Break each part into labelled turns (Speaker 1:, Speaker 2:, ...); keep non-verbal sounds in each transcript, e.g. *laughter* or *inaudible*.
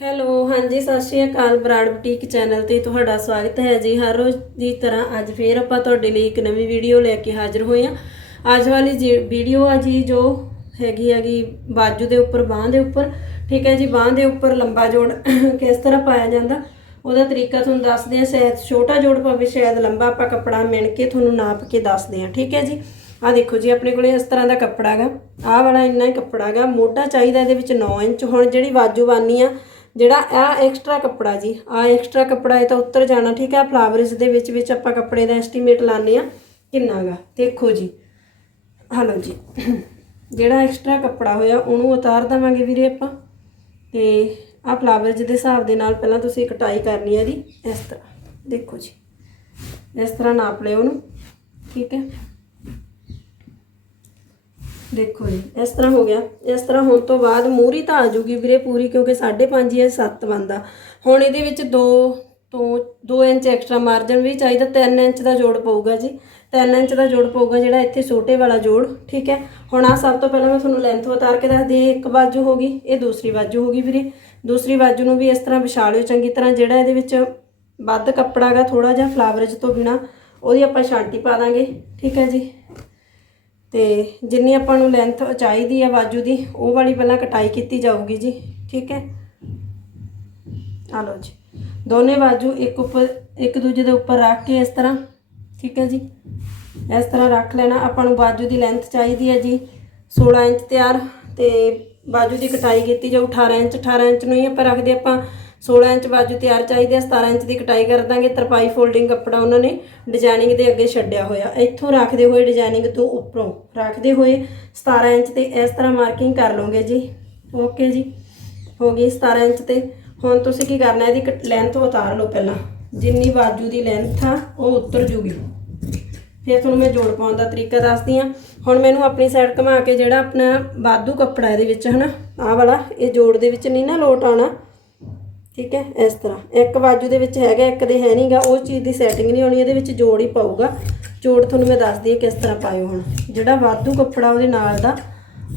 Speaker 1: Hello, ਹਾਂਜੀ, ਸਤਿ ਸ਼੍ਰੀ ਅਕਾਲ ਬਰਾੜ ਬੁਟੀਕ ਚੈਨਲ ਤੇ ਤੁਹਾਡਾ ਸਵਾਗਤ ਹੈ ਜੀ। ਹਰ ਰੋਜ਼ ਦੀ ਤਰ੍ਹਾਂ ਅੱਜ ਫੇਰ ਆਪਾਂ ਤੁਹਾਡੇ ਲਈ ਇੱਕ ਨਵੀਂ ਵੀਡੀਓ ਲੈ ਕੇ ਹਾਜ਼ਰ ਹੋਏ ਹਾਂ। ਅੱਜ ਵਾਲੀ ਜੀ ਵੀਡੀਓ ਆ ਜੀ, ਜੋ ਹੈਗੀ ਹੈਗੀ ਬਾਜੂ ਦੇ ਉੱਪਰ, ਬਾਹ ਦੇ ਉੱਪਰ, ਠੀਕ ਹੈ ਜੀ, ਬਾਹ ਦੇ ਉੱਪਰ ਲੰਬਾ ਜੋੜ *coughs* ਕਿਸ ਤਰ੍ਹਾਂ ਪਾਇਆ ਜਾਂਦਾ, ਉਹਦਾ ਤਰੀਕਾ ਤੁਹਾਨੂੰ ਦੱਸਦੇ ਆ ਸ਼ਾਇਦ ਛੋਟਾ ਜੋੜ ਪਵੇ, ਸ਼ਾਇਦ ਲੰਬਾ ਆਪਾਂ ਕੱਪੜਾ ਮਿਣ ਕੇ ਤੁਹਾਨੂੰ ਨਾਪ ਕੇ ਦੱਸਦੇ ਆ ਠੀਕ ਹੈ ਜੀ। ਆ ਦੇਖੋ ਜੀ, ਆਪਣੇ ਕੋਲੇ ਇਸ ਤਰ੍ਹਾਂ ਦਾ ਕੱਪੜਾ ਹੈਗਾ। ਆਹ ਵਾਲਾ ਇੰਨਾ ਹੀ ਕੱਪੜਾ ਹੈਗਾ, ਮੋਢਾ ਚਾਹੀਦਾ ਇਹਦੇ ਵਿੱਚ 9 ਇੰਚ। ਹੁਣ ਜਿਹੜੀ ਬਾਜੂ ਬਾਨੀ ਆ ਜਿਹੜਾ ਆ ਐਕਸਟਰਾ ਕੱਪੜਾ ਜੀ, ਆ ਐਕਸਟਰਾ ਕੱਪੜਾ ਇਹ ਤਾਂ ਉੱਤਰ ਜਾਣਾ, ਠੀਕ ਹੈ ਫਲਾਵਰਸ ਦੇ ਵਿੱਚ ਵਿੱਚ ਆਪਾਂ ਕੱਪੜੇ ਦਾ ਐਸਟੀਮੇਟ ਲਾਣੇ ਆ ਕਿੰਨਾਗਾ ਦੇਖੋ ਜੀ। ਹਲੋ ਜੀ। ਜਿਹੜਾ ਐਕਸਟਰਾ ਕੱਪੜਾ ਹੋਇਆ, ਉਹਨੂੰ ਉਤਾਰ ਦਵਾਂਗੇ ਵੀਰੇ ਆਪਾਂ। ਤੇ ਆ ਫਲਾਵਰਸ ਦੇ ਹਿਸਾਬ ਦੇ ਨਾਲ ਪਹਿਲਾਂ ਤੁਸੀਂ ਕਟਾਈ ਕਰਨੀ ਹੈ ਜੀ, ਇਸ ਤਰ੍ਹਾਂ। ਦੇਖੋ ਜੀ। ਇਸ ਤਰ੍ਹਾਂ ਨਾਪ ਲਿਓ ਉਹਨੂੰ, ਠੀਕ ਹੈ? ਦੇਖੋ ਜੀ, ਇਸ ਤਰ੍ਹਾਂ ਹੋ ਗਿਆ। ਇਸ ਤਰ੍ਹਾਂ ਹੋਣ ਤੋਂ ਬਾਅਦ ਮੂਰੀ ਤਾਂ ਆ ਜੂਗੀ ਵੀਰੇ ਪੂਰੀ, ਕਿਉਂਕਿ 5.5 ਜਾਂ 7 ਬੰਦਾ। ਹੁਣ ਇਹਦੇ ਵਿੱਚ 2 ਤੋਂ 2 ਇੰਚ ਐਕਸਟਰਾ ਮਾਰਜਨ ਵੀ ਚਾਹੀਦਾ 3 ਇੰਚ ਦਾ ਜੋੜ ਪਊਗਾ ਜੀ। 3 ਇੰਚ ਦਾ ਜੋੜ ਪਊਗਾ ਜਿਹੜਾ ਇੱਥੇ ਛੋਟੇ ਵਾਲਾ ਜੋੜ, ਠੀਕ ਹੈ? ਹੁਣ ਆ ਸਭ ਤੋਂ ਪਹਿਲਾਂ ਮੈਂ ਤੁਹਾਨੂੰ ਲੈਂਥ ਉਤਾਰ ਕੇ ਦੱਸਦੀ, ਇਹ ਇੱਕ ਬਾਜੂ ਹੋ ਗਈ, ਇਹ ਦੂਸਰੀ ਬਾਜੂ ਹੋ ਗਈ ਵੀਰੇ। ਦੂਸਰੀ ਬਾਜੂ ਨੂੰ ਵੀ ਇਸ ਤਰ੍ਹਾਂ ਵਿਛਾ ਲਿਓ, ਚੰਗੀ ਤਰ੍ਹਾਂ ਜਿਹੜਾ ਇਹਦੇ ਵਿੱਚ ਵੱਧ ਕੱਪੜਾ ਹੈਗਾ ਥੋੜਾ ਜਿਹਾ ਫਲਾਵਰਜ ਤੋਂ ਬਿਨਾ, ਉਹਦੀ ਆਪਾਂ ਛਾਂਟੀ ਪਾ ਦਾਂਗੇ, ਠੀਕ ਹੈ ਜੀ। ਤੇ ਜਿੰਨੀ ਆਪਾਂ ਨੂੰ ਲੈਂਥ ਚਾਹੀਦੀ ਹੈ ਬਾਜੂ ਦੀ, ਉਹ ਵਾਲੀ ਪਹਿਲਾਂ ਕਟਾਈ ਕੀਤੀ ਜਾਊਗੀ ਜੀ, ਠੀਕ ਹੈ? ਆ ਲਓ ਜੀ। ਦੋਨੇ ਬਾਜੂ ਇੱਕ ਉੱਪਰ, ਇੱਕ ਦੂਜੇ ਦੇ ਉੱਪਰ ਰੱਖ ਕੇ ਇਸ ਤਰ੍ਹਾਂ, ਠੀਕ ਹੈ ਜੀ? ਇਸ ਤਰ੍ਹਾਂ ਰੱਖ ਲੈਣਾ। ਆਪਾਂ ਨੂੰ ਬਾਜੂ ਦੀ ਲੈਂਥ ਚਾਹੀਦੀ ਹੈ ਜੀ 16 ਇੰਚ ਤਿਆਰ ਤੇ ਬਾਜੂ ਦੀ ਕਟਾਈ ਕੀਤੀ ਜਾਊ 18 ਇੰਚ 18 ਇੰਚ ਨੂੰ ਹੀ ਆਪਾਂ ਰੱਖਦੇ ਆਪਾਂ। 16 ਇੰਚ ਬਾਜੂ ਤਿਆਰ ਚਾਹੀਦੇ ਆ 17 ਇੰਚ ਦੀ ਕਟਾਈ ਕਰ ਦਾਂਗੇ, ਤਰਪਾਈ ਫੋਲਡਿੰਗ ਕੱਪੜਾ ਉਹਨਾਂ ਨੇ ਡਿਜ਼ਾਈਨਿੰਗ ਦੇ ਅੱਗੇ ਛੱਡਿਆ ਹੋਇਆ। ਇੱਥੋਂ ਰੱਖਦੇ ਹੋਏ ਡਿਜ਼ਾਈਨਿੰਗ ਤੋਂ ਉੱਪਰੋਂ ਰੱਖਦੇ ਹੋਏ 17 ਇੰਚ ਤੇ ਇਸ ਤਰ੍ਹਾਂ ਮਾਰਕਿੰਗ ਕਰ ਲਓਗੇ ਜੀ। ਓਕੇ ਜੀ, ਹੋ ਗਈ 17 ਇੰਚ ਤੇ। ਹੁਣ ਤੁਸੀਂ ਕੀ ਕਰਨਾ, ਇਹਦੀ ਲੈਂਥ ਉਤਾਰ ਲਓ ਪਹਿਲਾਂ। ਜਿੰਨੀ ਬਾਜੂ ਦੀ ਲੈਂਥ ਆ, ਉਹ ਉਤਰ ਜੂਗੀ। ਫਿਰ ਤੁਹਾਨੂੰ ਮੈਂ ਜੋੜ ਪਾਉਣ ਦਾ ਤਰੀਕਾ ਦੱਸਦੀ ਆ ਹੁਣ ਮੈਨੂੰ ਆਪਣੀ ਸਾਈਡ ਘੁਮਾ ਕੇ ਜਿਹੜਾ ਆਪਣਾ ਬਾਦੂ ਕੱਪੜਾ ਇਹਦੇ ਵਿੱਚ ਹਨਾ, ਆਹ ਵਾਲਾ, ਇਹ ਜੋੜ ਦੇ ਵਿੱਚ ਨਹੀਂ ਨਾ ਲੋਟ ਆਉਣਾ। ਠੀਕ ਹੈ, ਇਸ ਤਰ੍ਹਾਂ। ਇੱਕ ਬਾਜੂ ਦੇ ਵਿੱਚ ਹੈਗਾ, ਇੱਕ ਦੇ ਹੈ ਨਹੀਂਗਾ ਉਹ ਚੀਜ਼ ਦੀ ਸੈਟਿੰਗ ਨਹੀਂ ਹੋਣੀ, ਇਹਦੇ ਵਿੱਚ ਜੋੜ ਹੀ ਪਾਊਗਾ। ਜੋੜ ਤੁਹਾਨੂੰ ਮੈਂ ਦੱਸਦੀ ਹਾਂ ਕਿਸ ਤਰ੍ਹਾਂ ਪਾਇਓ ਹੁਣ। ਜਿਹੜਾ ਵਾਧੂ ਕੱਪੜਾ ਉਹਦੇ ਨਾਲ ਦਾ,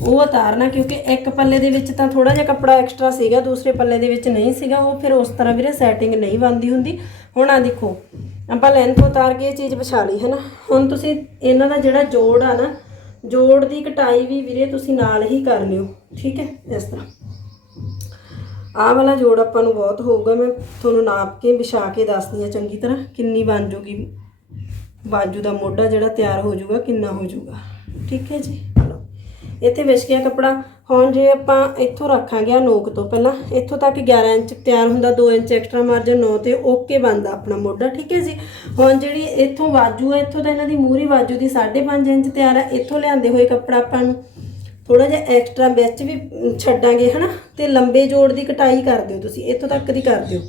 Speaker 1: ਉਹ ਉਤਾਰਨਾ, ਕਿਉਂਕਿ ਇੱਕ ਪੱਲੇ ਦੇ ਵਿੱਚ ਤਾਂ ਥੋੜਾ ਜਿਹਾ ਕੱਪੜਾ ਐਕਸਟਰਾ ਸੀਗਾ, ਦੂਸਰੇ ਪੱਲੇ ਦੇ ਵਿੱਚ ਨਹੀਂ ਸੀਗਾ, ਉਹ ਫਿਰ ਉਸ ਤਰ੍ਹਾਂ ਵੀਰੇ ਸੈਟਿੰਗ ਨਹੀਂ ਬਣਦੀ ਹੁੰਦੀ। ਹੁਣ ਆ ਦੇਖੋ, ਆਪਾਂ ਲੈਂਥ ਉਤਾਰ ਕੇ ਇਹ ਚੀਜ਼ ਵਿਛਾ ਲਈ ਹੈ ਨਾ ਹੁਣ ਤੁਸੀਂ ਇਹਨਾਂ ਦਾ ਜਿਹੜਾ ਜੋੜ ਆ ਨਾ, ਜੋੜ ਦੀ ਕਟਾਈ ਵੀ ਵੀਰੇ ਤੁਸੀਂ ਨਾਲ ਹੀ ਕਰ ਲਿਓ, ਠੀਕ ਹੈ, ਇਸ ਤਰ੍ਹਾਂ। ਆਹ ਵਾਲਾ ਜੋੜ ਆਪਾਂ ਨੂੰ ਬਹੁਤ ਹੋਊਗਾ, ਮੈਂ ਤੁਹਾਨੂੰ ਨਾਪ ਕੇ ਵਿਛਾ ਕੇ ਦੱਸਦੀ ਹਾਂ ਚੰਗੀ ਤਰ੍ਹਾਂ, ਕਿੰਨੀ ਬਣ ਜੂਗੀ। ਬਾਜੂ ਦਾ ਮੋਢਾ ਜਿਹੜਾ ਤਿਆਰ ਹੋ ਜਾਊਗਾ ਕਿੰਨਾ ਹੋ ਜਾਊਗਾ ਠੀਕ ਹੈ ਜੀ? ਲਓ। ਇੱਥੇ ਵਿਛ ਗਿਆ ਕੱਪੜਾ, ਹੁਣ ਜੇ ਆਪਾਂ ਇੱਥੋਂ ਰੱਖਾਂਗੇ ਆ ਨੋਕ ਤੋਂ ਪਹਿਲਾਂ, ਇੱਥੋਂ ਤੱਕ 11 ਇੰਚ ਤਿਆਰ ਹੁੰਦਾ 2 ਇੰਚ ਐਕਸਟਰਾ ਮਾਰਜਨ 9 ਤੇ ਓਕੇ ਬਣਦਾ ਆਪਣਾ ਮੋਢਾ, ਠੀਕ ਹੈ ਜੀ? ਹੁਣ ਜਿਹੜੀ ਇੱਥੋਂ ਬਾਜੂ ਹੈ, ਇੱਥੋਂ ਤਾਂ ਇਹਨਾਂ ਦੀ ਮੂਰੀ ਬਾਜੂ ਦੀ 5.5 ਇੰਚ ਤਿਆਰ ਹੈ, ਇੱਥੋਂ ਲਿਆਂਦੇ ਹੋਏ ਕੱਪੜਾ ਆਪਾਂ ਨੂੰ ਥੋੜਾ ਜਿਹਾ ਐਕਸਟਰਾ ਵਿੱਚ ਵੀ ਅਮ, ਛੱਡਾਂਗੇ ਹਨਾ? ਤੇ ਲੰਬੇ ਜੋੜ ਦੀ ਕਟਾਈ ਕਰ ਦਿਓ ਤੁਸੀਂ ਇੱਥੋਂ ਤੱਕ ਦੀ ਕਰ ਦਿਓ।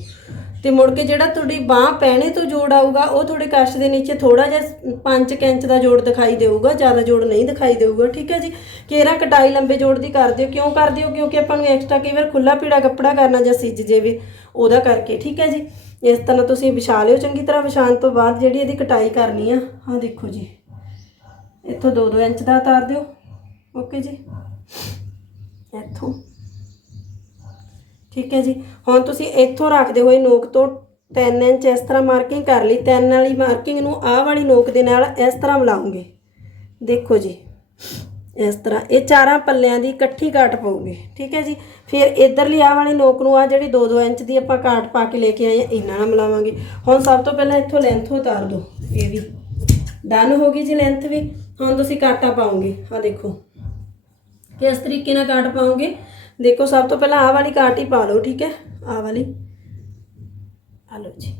Speaker 1: ਤੇ ਮੁੜ ਕੇ ਜਿਹੜਾ ਤੁਹਾਡੀ ਬਾਹ ਪਹਿਣੇ ਤੋਂ ਜੋੜ ਆਊਗਾ ਉਹ ਤੁਹਾਡੇ ਕੱਛ ਦੇ ਨੀਚੇ ਥੋੜਾ ਜਿਹਾ 5 ਇੰਚ ਦਾ ਜੋੜ ਦਿਖਾਈ ਦੇਊਗਾ ਜ਼ਿਆਦਾ ਜੋੜ ਨਹੀਂ ਦਿਖਾਈ ਦੇਊਗਾ ਠੀਕ ਹੈ ਜੀ? ਕੇਰਾ ਕਟਾਈ ਲੰਬੇ ਜੋੜ ਦੀ ਕਰ ਦਿਓ ਕਿਉਂ ਕਰ ਦਿਓ? ਕਿਉਂਕਿ ਆਪਾਂ ਨੂੰ ਐਕਸਟਰਾ ਕਈ ਵਾਰ ਖੁੱਲਾ ਪੀੜਾ ਕੱਪੜਾ ਕਰਨਾ ਜਾਂ ਸਿੱਜ ਜਾਵੇ ਉਹਦਾ ਕਰਕੇ ਠੀਕ ਹੈ ਜੀ? ਇਸ ਤਰ੍ਹਾਂ ਤੁਸੀਂ ਵਿਛਾ ਲਿਓ ਚੰਗੀ ਤਰ੍ਹਾਂ ਵਿਛਾਣ ਤੋਂ ਬਾਅਦ ਜਿਹੜੀ ਇਹਦੀ ਕਟਾਈ ਕਰਨੀ ਆ ਆਹ ਦੇਖੋ ਜੀ। ਇੱਥੋਂ 2-2 ਇੰਚ ਦਾ ਉਤਾਰ ਦਿਓ। ਓਕੇ ਜੀ। ਇੱਥੋਂ। ਠੀਕ ਹੈ ਜੀ। ਹੁਣ ਤੁਸੀਂ ਇੱਥੋਂ ਰੱਖਦੇ ਹੋਏ ਨੋਕ ਤੋਂ 3 ਇੰਚ ਇਸ ਤਰ੍ਹਾਂ ਮਾਰਕਿੰਗ ਕਰ ਲਈ। 3 ਵਾਲੀ ਮਾਰਕਿੰਗ ਨੂੰ ਆਹ ਵਾਲੀ ਨੋਕ ਦੇ ਨਾਲ ਇਸ ਤਰ੍ਹਾਂ ਮਿਲਾਉਂਗੇ ਦੇਖੋ ਜੀ, ਇਸ ਤਰ੍ਹਾਂ। ਇਹ ਚਾਰਾਂ ਪੱਲਿਆਂ ਦੀ ਇਕੱਠੀ ਕਾਟ ਪਾਉਗੇ ਠੀਕ ਹੈ ਜੀ। ਫਿਰ ਇਧਰਲੀ ਆਹ ਵਾਲੀ ਨੋਕ ਨੂੰ ਆ ਜਿਹੜੀ 2-2 ਇੰਚ ਦੀ ਆਪਾਂ ਕਾਟ ਪਾ ਕੇ ਲੈ ਕੇ ਆਏ ਆ, ਇਹਨਾਂ ਨਾਲ ਮਿਲਾਵਾਂਗੇ। ਹੁਣ ਸਭ ਤੋਂ ਪਹਿਲਾਂ ਇੱਥੋਂ ਲੈਂਥ ਉਤਾਰ ਦਿਓ। ਇਹ ਵੀ। ਡਨ ਹੋ ਗਈ ਜੀ ਲੈਂਥ ਵੀ। ਹੁਣ ਤੁਸੀਂ ਕਾਟਾ ਪਾਉਂਗੇ ਆ ਦੇਖੋ। ਕਿਸ ਤਰੀਕੇ ਨਾਲ ਕਾਟ ਪਾਉਂਗੇ ਦੇਖੋ, ਸਭ ਤੋਂ ਪਹਿਲਾਂ ਆਹ ਵਾਲੀ ਕਾਟ ਹੀ ਪਾ ਲਓ, ਠੀਕ ਹੈ? ਆਹ ਵਾਲੀ। ਆ ਲਓ ਜੀ।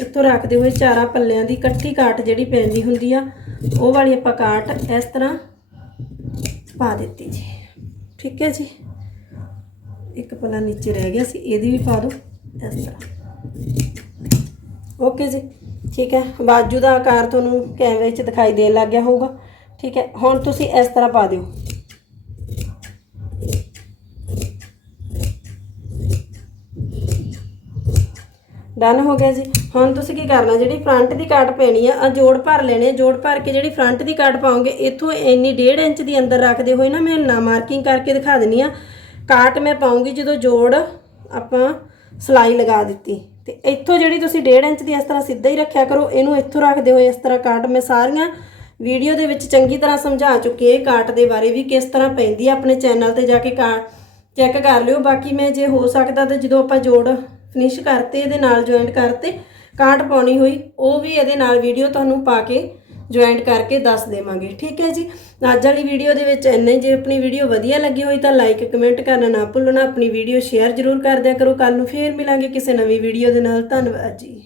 Speaker 1: ਇੱਥੋਂ ਰੱਖਦੇ ਹੋਏ ਚਾਰਾਂ ਪੱਲਿਆਂ ਦੀ ਇਕੱਠੀ ਕਾਟ ਜਿਹੜੀ ਪੈਂਦੀ ਹੁੰਦੀ ਆ, ਉਹ ਵਾਲੀ ਆਪਾਂ ਕਾਟ ਇਸ ਤਰ੍ਹਾਂ ਪਾ ਦਿੱਤੀ ਜੀ। ਠੀਕ ਹੈ ਜੀ? ਇੱਕ ਪੱਲਾ ਨੀਚੇ ਰਹਿ ਗਿਆ ਸੀ, ਇਹਦੀ ਵੀ ਪਾ ਦਿਓ ਇਸ ਤਰ੍ਹਾਂ। ਓਕੇ ਜੀ। ਠੀਕ ਹੈ? ਬਾਜੂ ਦਾ ਆਕਾਰ ਤੁਹਾਨੂੰ ਕੈਮਰੇ 'ਚ ਦਿਖਾਈ ਦੇਣ ਲੱਗ ਗਿਆ ਹੋਊਗਾ। ਠੀਕ ਹੈ? ਹੁਣ ਤੁਸੀਂ ਇਸ ਤਰ੍ਹਾਂ ਪਾ ਦਿਓ। ਡਨ ਹੋ ਗਿਆ ਜੀ। ਹੁਣ ਤੁਸੀਂ ਕੀ ਕਰਨਾ, ਜਿਹੜੀ ਫਰੰਟ ਦੀ ਕਾਟ ਪੈਣੀ ਆ ਆ ਜੋੜ ਭਰ ਲੈਣੇ ਜੋੜ ਭਰ ਕੇ ਜਿਹੜੀ ਫਰੰਟ ਦੀ ਕਾਟ ਪਾਉਂਗੇ ਇੱਥੋਂ ਇੰਨੀ 1.5 ਇੰਚ ਦੀ ਅੰਦਰ ਰੱਖਦੇ ਹੋਏ ਨਾ ਮੈਂ ਨਾ ਮਾਰਕਿੰਗ ਕਰਕੇ ਦਿਖਾ ਦਿੰਨੀ ਆ। ਕਾਟ ਮੈਂ ਪਾਉਂਗੀ ਜਦੋਂ ਜੋੜ ਆਪਾਂ ਸਲਾਈ ਲਗਾ ਦਿੱਤੀ। ਤੇ ਇੱਥੋਂ ਜਿਹੜੀ ਤੁਸੀਂ 1.5 ਇੰਚ ਦੀ ਇਸ ਤਰ੍ਹਾਂ ਸਿੱਧਾ ਹੀ ਰੱਖਿਆ ਕਰੋ, ਇਹਨੂੰ ਇੱਥੋਂ ਰੱਖਦੇ ਹੋਏ ਇਸ ਤਰ੍ਹਾਂ ਕਾਟ ਮੈਂ ਸਾਰੀਆਂ ਵੀਡੀਓ ਦੇ ਵਿੱਚ ਚੰਗੀ ਤਰ੍ਹਾਂ ਸਮਝਾ ਚੁੱਕੀ ਹੈ। ਕਾਟ ਦੇ ਬਾਰੇ ਵੀ ਕਿਸ ਤਰ੍ਹਾਂ ਪੈਂਦੀ ਆ, ਆਪਣੇ ਚੈਨਲ ਤੇ ਜਾ ਕੇ ਕਾ ਚੈੱਕ ਕਰ ਲਿਓ। ਬਾਕੀ ਮੈਂ ਜੇ ਹੋ ਸਕਦਾ ਤੇ ਜਦੋਂ ਆਪਾਂ ਜੋੜ ਫਿਨਿਸ਼ ਕਰਤੇ, ਇਹਦੇ ਨਾਲ ਜੁਆਇੰਟ ਕਰਤੇ, ਕਾਟ ਪਾਉਣੀ ਹੋਈ, ਉਹ ਵੀ ਇਹਦੇ ਨਾਲ ਵੀਡੀਓ ਤੁਹਾਨੂੰ ਪਾ ਕੇ ਜੁਆਇੰਟ ਕਰਕੇ ਦੱਸ ਦੇਵਾਂਗੇ, ਠੀਕ ਹੈ ਜੀ? ਅੱਜ ਵਾਲੀ ਵੀਡੀਓ ਦੇ ਵਿੱਚ ਇੰਨਾ ਹੀ, ਜੇ ਆਪਣੀ ਵੀਡੀਓ ਵਧੀਆ ਲੱਗੀ ਹੋਈ ਤਾਂ ਲਾਈਕ ਕਮੈਂਟ ਕਰਨਾ ਨਾ ਭੁੱਲਣਾ, ਆਪਣੀ ਵੀਡੀਓ ਸ਼ੇਅਰ ਜ਼ਰੂਰ ਕਰ ਦਿਆ ਕਰੋ ਕੱਲ ਨੂੰ ਫੇਰ ਮਿਲਾਂਗੇ ਕਿਸੇ ਨਵੀਂ ਵੀਡੀਓ ਦੇ ਨਾਲ, ਧੰਨਵਾਦ ਜੀ।